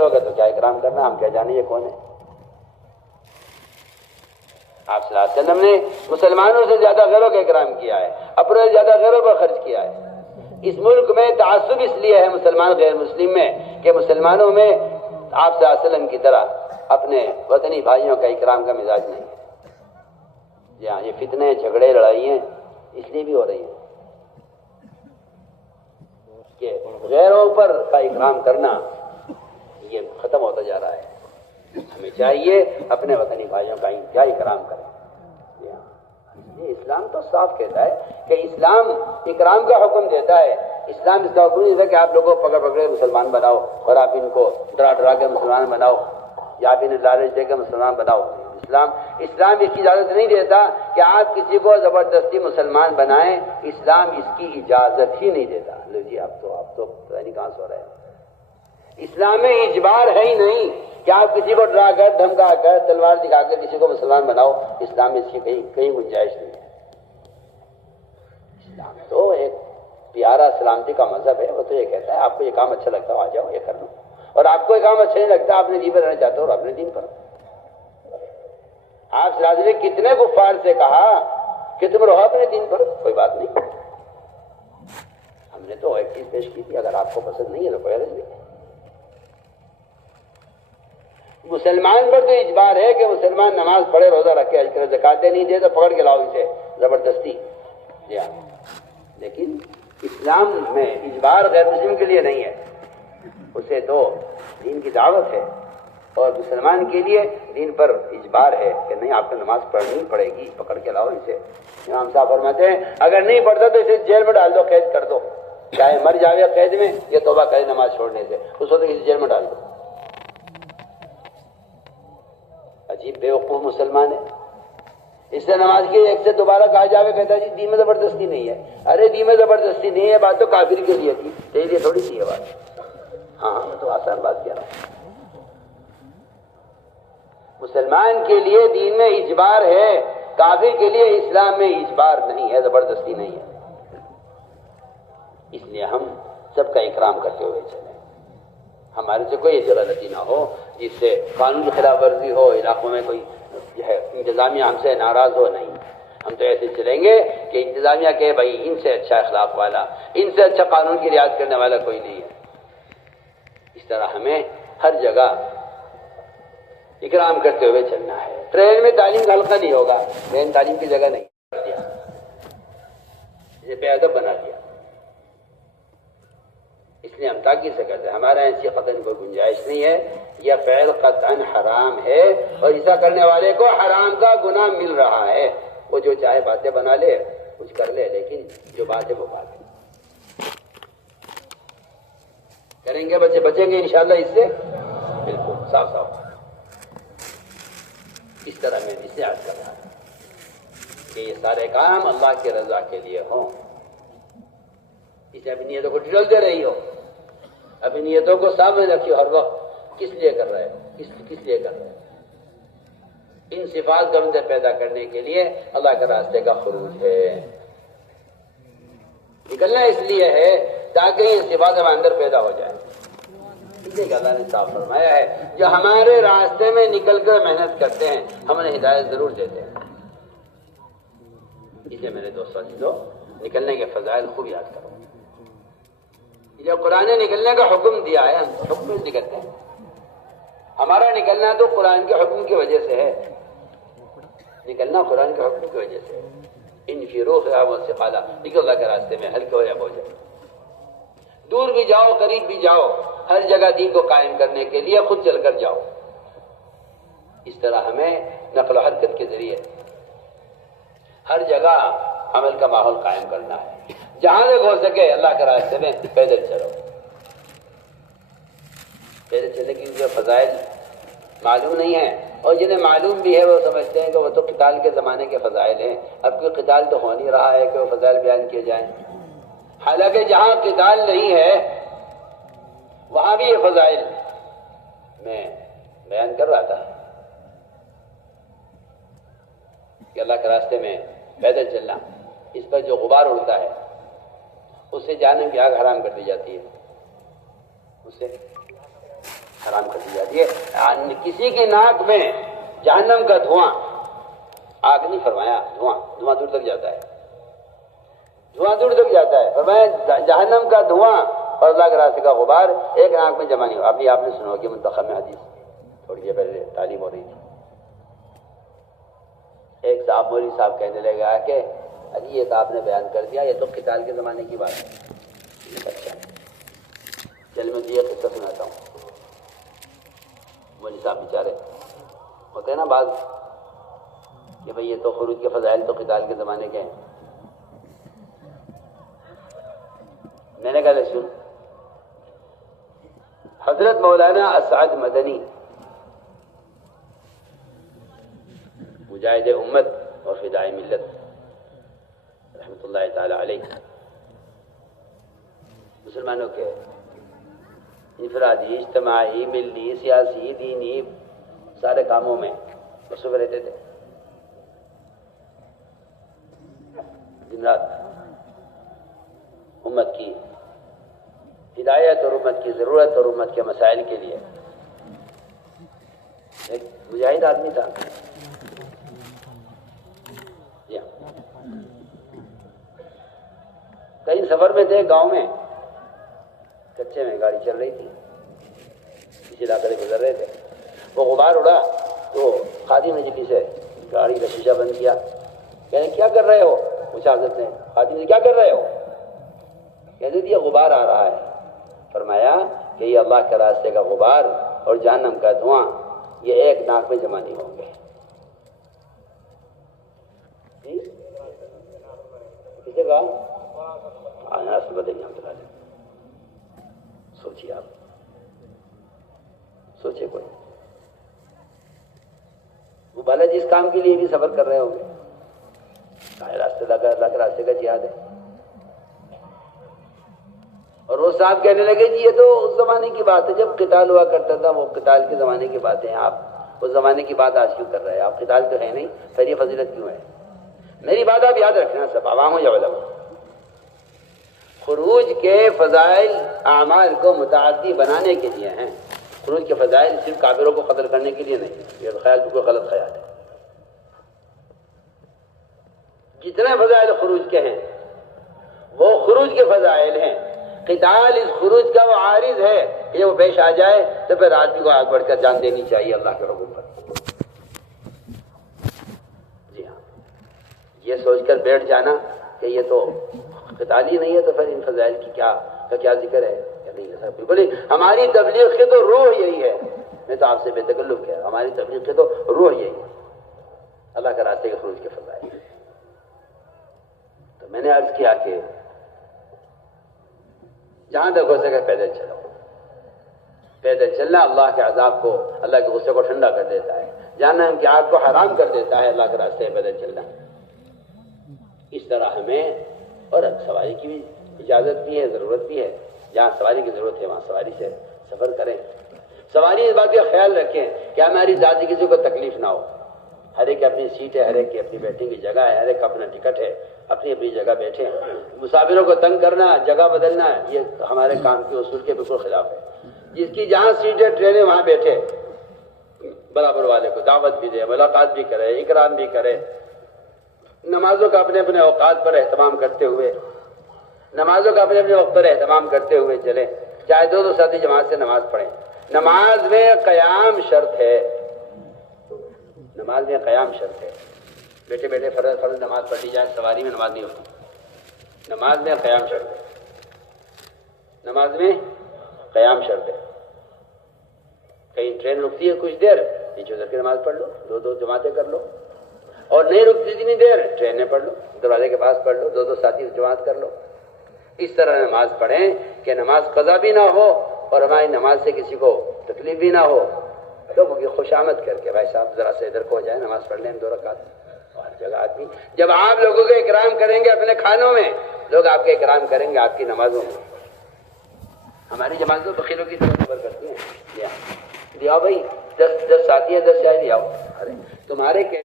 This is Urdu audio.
ہوگا تو کیا اکرام کرنا، ہم کیا جانے یہ کون ہے؟ آپ صلی اللہ علیہ وسلم نے مسلمانوں سے زیادہ غیروں کا اکرام کیا ہے، اپنے سے زیادہ غیروں پر خرچ کیا ہے۔ اس ملک میں تعصب اس لیے ہے مسلمان غیر مسلم میں کہ مسلمانوں میں آپ صلی اللہ علیہ وسلم کی طرح اپنے وطنی بھائیوں کا اکرام کا مزاج نہیں ہے۔ جی ہاں، یہ فتنے جھگڑے لڑائیاں اس لیے بھی ہو رہی ہیں کہ غیروں پر کا اکرام کرنا یہ ختم ہوتا جا رہا ہے۔ ہمیں چاہیے اپنے وطنی بھائیوں کا کیا اکرام کریں۔ یہ اسلام تو صاف کہتا ہے کہ اسلام اکرام کا حکم دیتا ہے۔ اسلام اس کا حکم نہیں دیتا کہ آپ لوگوں کو پکڑ پکڑے مسلمان بناؤ اور آپ ان کو ڈرا ڈرا کے مسلمان بناؤ یا آپ انہیں لالچ دے کے مسلمان بناؤ۔ اسلام اس کی اجازت نہیں دیتا کہ آپ کسی کو زبردستی مسلمان بنائیں، اسلام اس کی اجازت ہی نہیں دیتا۔ لو جی آپ تو پتہ نہیں کہاں سو رہے ہیں۔ اسلام میں اجبار ہے ہی نہیں کہ آپ کسی کو ڈرا کر دھمکا کر تلوار دکھا کر کسی کو مسلمان بناؤ۔ اسلام میں اس کی کہیں گنجائش نہیں ہے۔ اسلام تو ایک پیارا سلامتی کا مذہب ہے، وہ تو یہ کہتا ہے آپ کو یہ کام اچھا لگتا ہے آ جاؤ یہ کر لو، اور آپ کو یہ کام اچھا نہیں لگتا آپ اپنے دین پر رہنا چاہتے ہو اور اپنے دین پر۔ آپ صلی اللہ علیہ وسلم نے کتنے کفار سے کہا کہ تم رہو اپنے دین پر، کوئی بات نہیں۔ ہم نے تو ایک چیز پیش کی تھی، اگر آپ کو پسند نہیں ہے تو کوئی حرج نہیں۔ مسلمان پر تو اجبار ہے کہ مسلمان نماز پڑھے، روزہ رکھے، حج کرے، زکاتیں نہیں دے تو پکڑ کے لاؤ اسے زبردستی۔ جی ہاں، لیکن اسلام میں اجبار غیر مسلم کے لیے نہیں ہے، اسے تو دین کی دعوت ہے، اور مسلمان کے لیے دین پر اجبار ہے کہ نہیں آپ کو نماز پڑھنی پڑے گی، پکڑ کے لاؤ اسے۔ امام صاحب فرماتے ہیں اگر نہیں پڑھتا تو اسے جیل میں ڈال دو، قید کر دو، چاہے مر جاوے قید میں، یہ توبہ کرے نماز چھوڑنے سے، اس کو تو کسی جیل میں ڈال دو۔ عجیب بیوقوف مسلمان ہے، اس سے نماز کی ایک سے دوبارہ کہا جاوے کہتا ہے جی دین میں زبردستی نہیں ہے۔ ارے دین میں زبردستی نہیں ہے، بات تو کافر کے لیے تھی، تیرے لیے تھوڑی سی ہے بات۔ ہاں میں تو آسان بات کہہ رہا ہوں۔ مسلمان کے لیے دین میں اجبار ہے، کافر کے لیے اسلام میں اجبار نہیں ہے، زبردستی نہیں ہے۔ اس لیے ہم سب کا اکرام کرتے ہوئے چلیں، ہمارے سے کوئی ایسی غلطی نہ ہو جس سے قانون کی خلاف ورزی ہو، علاقوں میں کوئی انتظامیہ ہم سے ناراض ہو۔ نہیں، ہم تو ایسے چلیں گے کہ انتظامیہ کہے بھائی ان سے اچھا اخلاق والا، ان سے اچھا قانون کی رعایت کرنے والا کوئی نہیں ہے۔ اس طرح ہمیں ہر جگہ اکرام کرتے ہوئے چلنا ہے۔ ٹرین میں تعلیم کا حلقہ نہیں ہوگا، ٹرین تعلیم کی جگہ نہیں، اسے بے ادب بنا دیا۔ اس لیے ہم تاکید سے کہتے ہیں ہمارا ایسی قطعاً کوئی گنجائش نہیں ہے، یہ فعل قطعاً حرام ہے، اور ایسا کرنے والے کو حرام کا گناہ مل رہا ہے۔ وہ جو چاہے باتیں بنا لے، کچھ کر لے، لیکن جو بات ہے وہ بات ہے۔ کریں گے بچے، بچیں گے انشاءاللہ اس سے، بالکل صاف صاف۔ اس طرح میں نصیحت کر رہا ہوں کہ یہ سارے کام اللہ کی رضا کے لیے ہوں۔ اسے اپنی نیتوں کو ڈھلتے رہی ہو، اپنی نیتوں کو سامنے رکھیے ہر وقت، کس لیے کر رہے ہو، کس لیے کر رہے ہو۔ ان صفات کا اندر پیدا کرنے کے لیے اللہ کے راستے کا خروج ہے، نکلنا اس لیے ہے تاکہ یہ صفات ہمارے اندر پیدا ہو جائے۔ اس لیے کہ اللہ نے صاف فرمایا ہے جو ہمارے راستے میں نکل کر محنت کرتے ہیں ہم انہیں ہدایت ضرور دیتے ہیں۔ اس لیے میرے دوستوں نکلنے کے فضائل خوب یاد کرو۔ جو قرآن نے نکلنے کا حکم دیا ہے، ہم حکم سے نکلتے ہیں، ہمارا نکلنا تو قرآن کے حکم کی وجہ سے ہے، نکلنا قرآن کے حکم کی وجہ سے ہے۔ انفروا خفافا وثقالا، نکلو اللہ کے راستے میں، ہلکے ہو یا بوجھ، دور بھی جاؤ قریب بھی جاؤ، ہر جگہ دین کو قائم کرنے کے لیے خود چل کر جاؤ۔ اس طرح ہمیں نقل و حرکت کے ذریعے ہر جگہ عمل کا ماحول قائم کرنا ہے۔ جہاں تک ہو سکے اللہ کے راستے میں پیدل چلو۔ پیدل چلنے کی جو فضائل معلوم نہیں ہیں، اور جنہیں معلوم بھی ہے وہ سمجھتے ہیں کہ وہ تو قتال کے زمانے کے فضائل ہیں، اب کوئی قتال تو ہو نہیں رہا ہے کہ وہ فضائل بیان کیے جائیں۔ حالانکہ جہاں قتال نہیں ہے وہاں بھی یہ فضائل میں بیان کر رہا تھا کہ اللہ کے راستے میں پیدل چلنا، اس پر جو غبار اڑتا ہے اس سے جہنم کی آگ حرام کر دی جاتی ہے، اس سے حرام کر دی جاتی ہے. کسی کی ناک میں جہنم کا دھواں، آگ نہیں فرمایا، دھواں دور تک جاتا ہے، دھواں دور تک جاتا ہے. فرمایا جہنم کا دھواں اور اللہ کے راستے کا غبار ایک ناک میں جمع نہیں ہو. ابھی آپ نے سنا کہ منتخب میں حدیث تھوڑی دیر پہلے تعلیم ہو رہی تھی. ایک صاحب مولوی صاحب کہنے لگا کہ ابھی یہ تو آپ نے بیان کر دیا، یہ تو قتال کے زمانے کی بات ہے. اچھا چل میں یہ قصہ سناتا ہوں. مولوی صاحب بیچارے ہوتے ہیں نا بعض کہ بھئی یہ تو خروج کے فضائل تو قتال کے زمانے کے ہیں. میں نے کہا سن، حضرت مولانا اسعد مدنی مجاہد امت اور فدائی ملت رحمۃ اللہ تعالی علیہ، مسلمانوں کے انفرادی، اجتماعی، ملی، سیاسی، دینی سارے کاموں میں مصروف رہتے تھے. دن رات امت کی ہدایت اور امت کی ضرورت اور امت کے مسائل کے لیے. ایک مجاہد آدمی تھا. کئی سفر میں تھے، گاؤں میں کچے میں گاڑی چل رہی تھی، کسی علاقے سے گزر رہے تھے. وہ غبار اڑا تو خادم نے جلدی سے گاڑی کا شیشہ بند کیا. کہنے کیا کر رہے ہو؟ پوچھا حضرت نے. خادم نے کیا کر رہے ہو؟ کہتے تھے یہ غبار آ رہا ہے. فرمایا کہ یہ اللہ کے راستے کا غبار اور جہنم کا دھواں یہ ایک ناک میں جمع نہیں ہوں گے. کسے کہا؟ سوچیے، آپ سوچے کوئی وہ بھلا جس کام کے لیے بھی سفر کر رہے ہوں گے، راستے اللہ کے راستے کا جہاد ہے. اور وہ صاحب کہنے لگے جی یہ تو اس زمانے کی بات ہے جب قتال ہوا کرتا تھا، وہ قتال کے زمانے کی باتیں ہیں. آپ اس زمانے کی بات آج کیوں کر رہے ہیں؟ آپ قتال تو ہے نہیں، پھر یہ فضیلت کیوں ہے؟ میری بات آپ یاد رکھنا سب، عوام ہو یا علماء. خروج کے فضائل اعمال کو متعدی بنانے کے لیے ہیں. خروج کے فضائل صرف کافروں کو قتل کرنے کے لیے نہیں. یہ خیال بالکل غلط خیال ہے. جتنے فضائل خروج کے ہیں وہ خروج کے فضائل ہیں. قتال اس خروج کا وہ عارض ہے کہ جب وہ پیش آ جائے تو پھر آدمی کو آگ بڑھ کر جان دینی چاہیے اللہ کے حکم پر. جی ہاں، یہ سوچ کر بیٹھ جانا کہ یہ تو قتال ہی نہیں ہے تو پھر ان فضائل کی کیا ذکر ہے یا نہیں ہے. بالکل ہی ہماری تبلیغ کی تو روح یہی ہے. میں تو آپ سے بے تکلف کہہ رہا ہوں، ہماری تبلیغ کی تو روح یہی ہے، اللہ کے راستے کے خروج کے فضائل. تو میں نے عرض کیا کہ جہاں تک ہو سکے پیدل چلو. پیدل چلنا اللہ کے عذاب کو، اللہ کے غصے کو ٹھنڈا کر دیتا ہے، جہنم کی آگ کو حرام کر دیتا ہے اللہ کے راستے پیدل چلنا. اس طرح ہمیں اور سواری کی بھی اجازت بھی ہے، ضرورت بھی ہے. جہاں سواری کی ضرورت ہے وہاں سواری سے سفر کریں. سواری اس بات کا خیال رکھیں کہ ہماری ذاتی کسی کو تکلیف نہ ہو. ہر ایک اپنی سیٹ ہے، ہر ایک کی اپنی بیٹھنے کی جگہ ہے، ہر ایک اپنا ٹکٹ ہے، اپنی اپنی جگہ بیٹھے. مسافروں کو تنگ کرنا، جگہ بدلنا یہ ہمارے کام کے اصول کے بالکل خلاف ہے. جس کی جہاں سیٹ ہے ٹرینیں وہاں بیٹھے، برابر والے کو دعوت بھی دے، ملاقات بھی کرے، اکرام بھی کرے. نمازوں کا اپنے اپنے اوقات پر اہتمام کرتے ہوئے، نمازوں کا اپنے اپنے وقت پر اہتمام کرتے ہوئے چلیں. چاہے دو ساتھی جماعت سے نماز پڑھیں. نماز میں قیام شرط ہے، نماز میں قیام شرط ہے. بیٹھے بیٹھے فرض نماز پڑھ لی جائے، سواری میں نماز نہیں ہوتی. نماز میں قیام شرط ہے، نماز میں قیام شرط ہے. کہیں ٹرین رکتی ہے کچھ دیر، نیچے اتر کے نماز پڑھ لو، دو جماعتیں کر لو. اور نہیں رکتی اتنی دیر، ٹرینیں پڑھ لو، دروازے کے پاس پڑھ لو، دو ساتھی جماعت کر لو. اس طرح نماز پڑھیں کہ نماز قضا بھی نہ ہو اور ہماری نماز سے کسی کو تکلیف بھی نہ ہو. لوگوں کی خوشامد کر کے بھائی صاحب ذرا سے ادھر کو ہو جائے، نماز پڑھ لیں 2 رکعت. اور جگہ آدمی جب آپ لوگوں کا اکرام کریں گے اپنے کھانوں میں، لوگ آپ کے اکرام کریں گے آپ کی نمازوں میں. ہماری جماعتوں بخیلوں کی طرف خبر کرتی ہیں. دیا بھائی 10 ساتھی ہیں، 10 شاید آؤ. ارے تمہارے